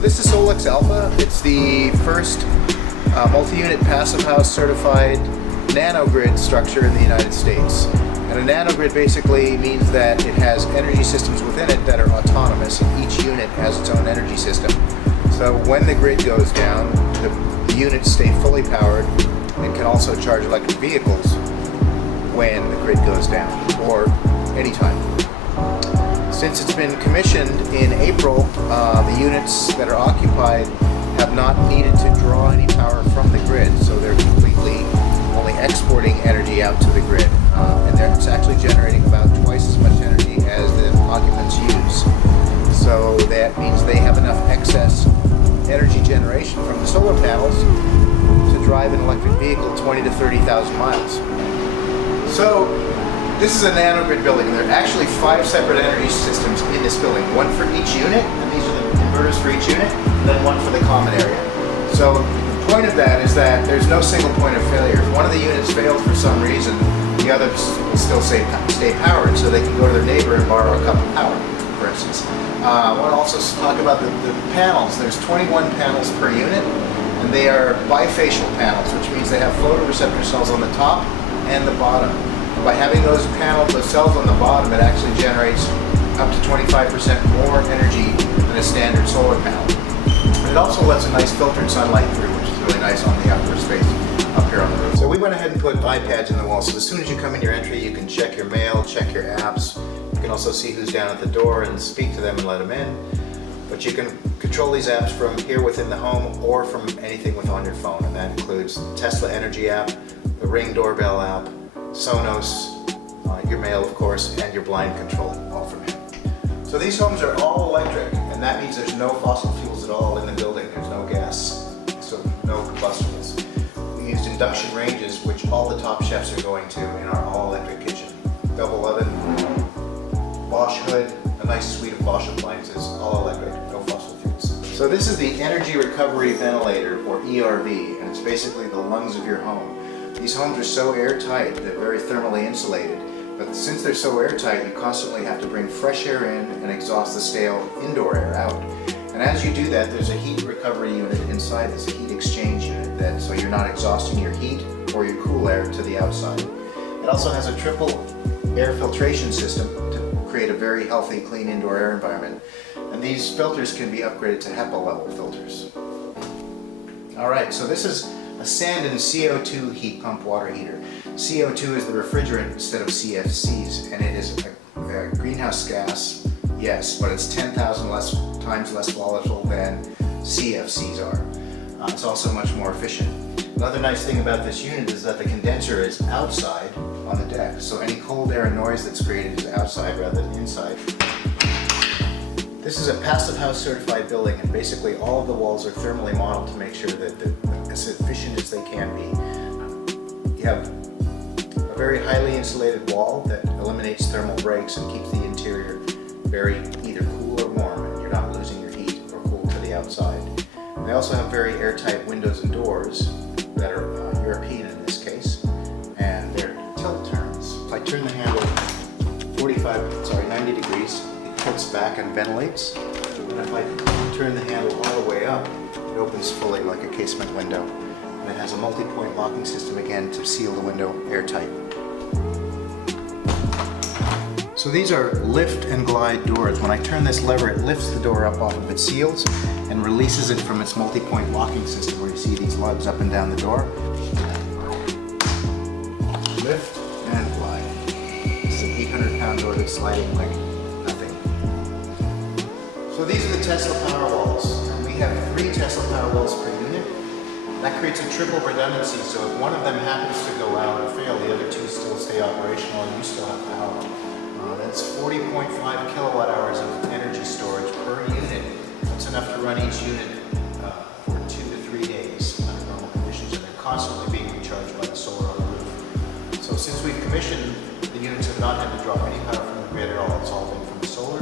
this is Sol Lux Alpha. It's the first multi-unit passive house certified nanogrid structure in the United States. And a nanogrid basically means that it has energy systems within it that are autonomous, and each unit has its own energy system. So when the grid goes down, the units stay fully powered and can also charge electric vehicles when the grid goes down, or anytime. Since it's been commissioned in April, the units that are occupied have not needed to draw any power from the grid, so they're completely only exporting energy out to the grid. And it's actually generating about twice as much energy as the occupants use. So that means they have enough excess energy generation from the solar panels to drive an electric vehicle 20 to 30,000 miles. So this is a nanogrid building. There are actually 5 separate energy systems in this building. One for each unit, and these are the inverters for each unit, and then one for the common area. So the point of that is that there's no single point of failure. If one of the units fails for some reason, the others will still stay powered, so they can go to their neighbor and borrow a cup of power, for instance. I want to also talk about the panels. There's 21 panels per unit, and they are bifacial panels, which means they have photoreceptor cells on the top and the bottom. By having those cells on the bottom, it actually generates up to 25% more energy than a standard solar panel. It also lets a nice filtered sunlight through, which is really nice on the outdoor space up here on the roof. So we went ahead and put iPads in the wall, so as soon as you come in your entry, you can check your mail, check your apps. You can also see who's down at the door and speak to them and let them in. But you can control these apps from here within the home or from anything on your phone, and that includes the Tesla Energy app, the Ring doorbell app, Sonos, your mail of course, and your blind control, all from here. So these homes are all electric, and that means there's no fossil fuels at all in the building. There's no gas, so no combustibles. We used induction ranges, which all the top chefs are going to in our all-electric kitchen. Double oven, Bosch hood, a nice suite of Bosch appliances, all electric, no fossil fuels. So this is the Energy Recovery Ventilator, or ERV, and it's basically the lungs of your home. These homes are so airtight, they're very thermally insulated, but since they're so airtight, you constantly have to bring fresh air in and exhaust the stale indoor air out. And as you do that, there's a heat recovery unit inside this, a heat exchange unit, so you're not exhausting your heat or your cool air to the outside. It also has a triple air filtration system to create a very healthy, clean indoor air environment. And these filters can be upgraded to HEPA level filters. Alright, so this is a sand and CO2 heat pump water heater. CO2 is the refrigerant instead of CFCs, and it is a greenhouse gas, yes, but it's 10,000 times less volatile than CFCs are. It's also much more efficient. Another nice thing about this unit is that the condenser is outside on the deck, so any cold air and noise that's created is outside rather than inside. This is a passive house certified building, and basically all of the walls are thermally modeled to make sure that they're as efficient as they can be. You have a very highly insulated wall that eliminates thermal breaks and keeps the interior very either cool or warm, and you're not losing your heat or cool to the outside. They also have very airtight windows and doors that are European in this case, and they're tilt turns. If I turn the handle 90 degrees, it tilts back and ventilates. And if I turn the handle all the way up, it opens fully like a casement window. And it has a multi-point locking system again to seal the window airtight. So these are lift and glide doors. When I turn this lever, it lifts the door up off of its seals and releases it from its multi-point locking system, where you see these lugs up and down the door. Lift and glide. It's an 800-pound door that's sliding like nothing. So these are the Tesla Powerwalls. We have 3 Tesla Powerwalls per unit. That creates a triple redundancy, so if one of them happens to go out or fail, the other 2 still stay operational and you still have power. That's 40.5 kilowatt hours of energy storage per unit. That's enough to run each unit for 2 to 3 days under normal conditions, and they're constantly being recharged by the solar on the roof. So since we've commissioned, the units have not had to draw any power from the grid at all. It's all been from the solar.